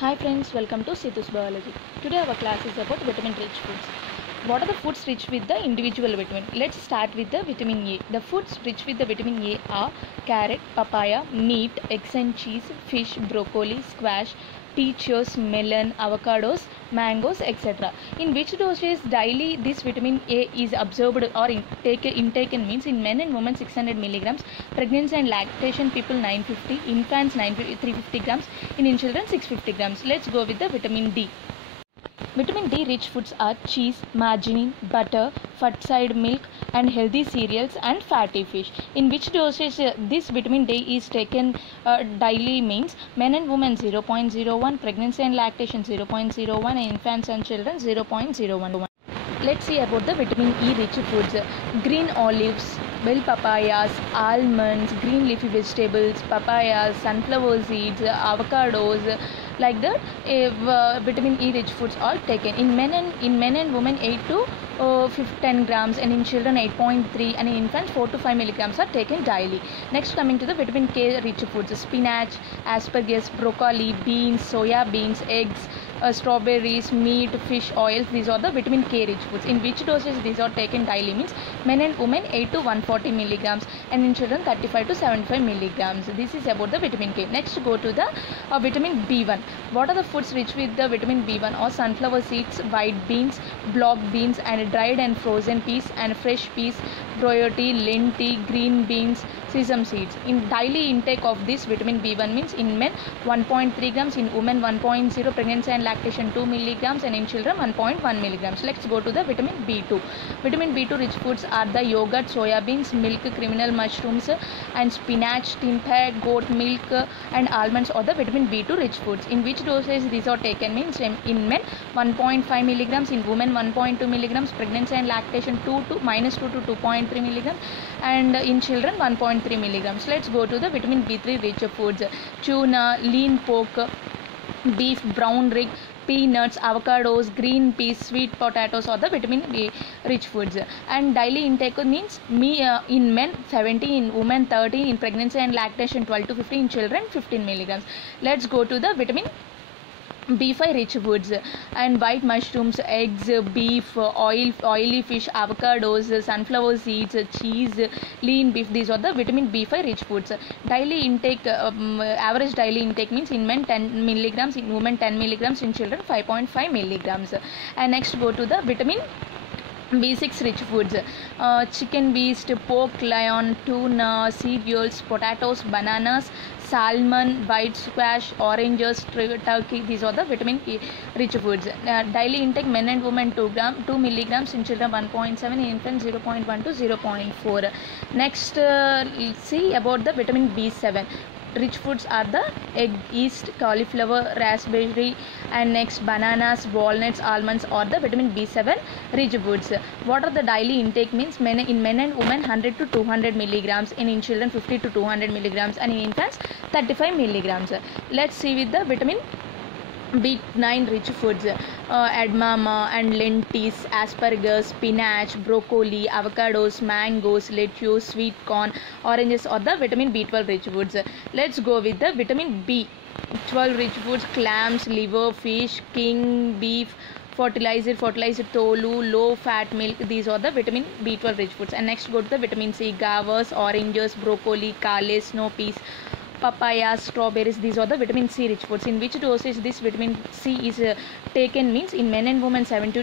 Hi friends, welcome to Situ's Biology. Today our class is about vitamin rich foods. What are the foods rich with the individual vitamin? Let's start with the vitamin A. The foods rich with the vitamin A are carrot, papaya, meat, eggs and cheese, fish, broccoli, squash, peaches, melon, avocados, mangoes, etc. In which doses daily this vitamin A is absorbed or intaken means in men and women 600 milligrams, pregnancy and lactation people 950, infants 350 grams, in children 650 grams. Let's go with the vitamin D. Vitamin D rich foods are cheese, margarine, butter, fat-side milk and healthy cereals and fatty fish. In which dosage this vitamin D is taken daily means men and women 0.01, pregnancy and lactation 0.01 and infants and children 0.01. Let's see about the vitamin E rich foods. Green olives, bell papayas, almonds, green leafy vegetables, papayas, sunflower seeds, avocados. Like that, vitamin E rich foods are taken in men and women 8 to 10 grams, and in children 8.3, and in infants 4 to 5 milligrams are taken daily. Next, coming to the vitamin K rich foods: spinach, asparagus, broccoli, beans, soya beans, eggs, strawberries, meat, fish oils. These are the vitamin K rich foods. In which doses these are taken daily means men and women 8 to 140 milligrams, and in children 35 to 75 milligrams. This is about the vitamin K. Next, go to the vitamin B1. What are the foods rich with the vitamin B1? Or sunflower seeds, white beans, block beans, and dried and frozen peas, and fresh peas, broccoli, lentil, green beans, sesame seeds. In daily intake of this vitamin B1 means in men 1.3 grams, in women 1.0, pregnancy and lactation 2 milligrams, and in children 1.1 milligrams. Let's go to the vitamin B2. Vitamin B2 rich foods are the yogurt, soya beans, milk, criminal mushrooms, and spinach, tempeh, goat milk, and almonds are the vitamin B2 rich foods. In which dosage these are taken means in men 1.5 milligrams, in women 1.2 milligrams, pregnancy and lactation -2 to 2.3 milligrams, and in children 1.3 milligrams. Let's go to the vitamin B3 rich foods: tuna, lean pork, beef, brown rig, peanuts, avocados, green peas, sweet potatoes are the vitamin B rich foods. And daily intake means in men 70, in women 30, in pregnancy and lactation 12 to 15, in children 15 milligrams. Let's go to the vitamin B5 rich foods: and white mushrooms, eggs, beef, oily fish, avocados, sunflower seeds, cheese, lean beef. These are the vitamin B5 rich foods. Daily intake, average daily intake means in men 10 milligrams, in women 10 milligrams, in children 5.5 milligrams. And next, go to the vitamin B6 rich foods: chicken breast, pork loin, tuna, cereals, potatoes, bananas, salmon, white squash, oranges, turkey. These are the vitamin E rich foods. Daily intake men and women 2 milligrams, in children 1.7, in infants 0.1 to 0.4. Next, see about the vitamin B7 rich foods are the egg, yeast, cauliflower, raspberry, and next bananas, walnuts, almonds are the vitamin B7 rich foods. What are the daily intake means in men and women 100 to 200 milligrams, in children 50 to 200 milligrams, and in infants 35 milligrams. Let's see with the vitamin B9 rich foods: edamame and lentils, asparagus, spinach, broccoli, avocados, mangoes, lettuce, sweet corn, oranges are the vitamin B12 rich foods. Let's go with the vitamin B12 rich foods: clams, liver, fish, king, beef, fertilizer, tolu, low fat milk. These are the vitamin B12 rich foods. And next, go to the vitamin C: guavas, oranges, broccoli, kale, snow peas, papaya, strawberries. These are the vitamin C rich foods. In which dosage this vitamin C is taken means in men and women 70 to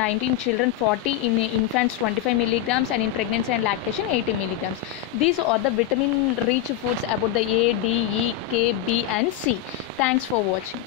90, in children 40, in infants 25 milligrams, and in pregnancy and lactation 80 milligrams. These are the vitamin rich foods about the A, D, E, K, B and C. Thanks for watching.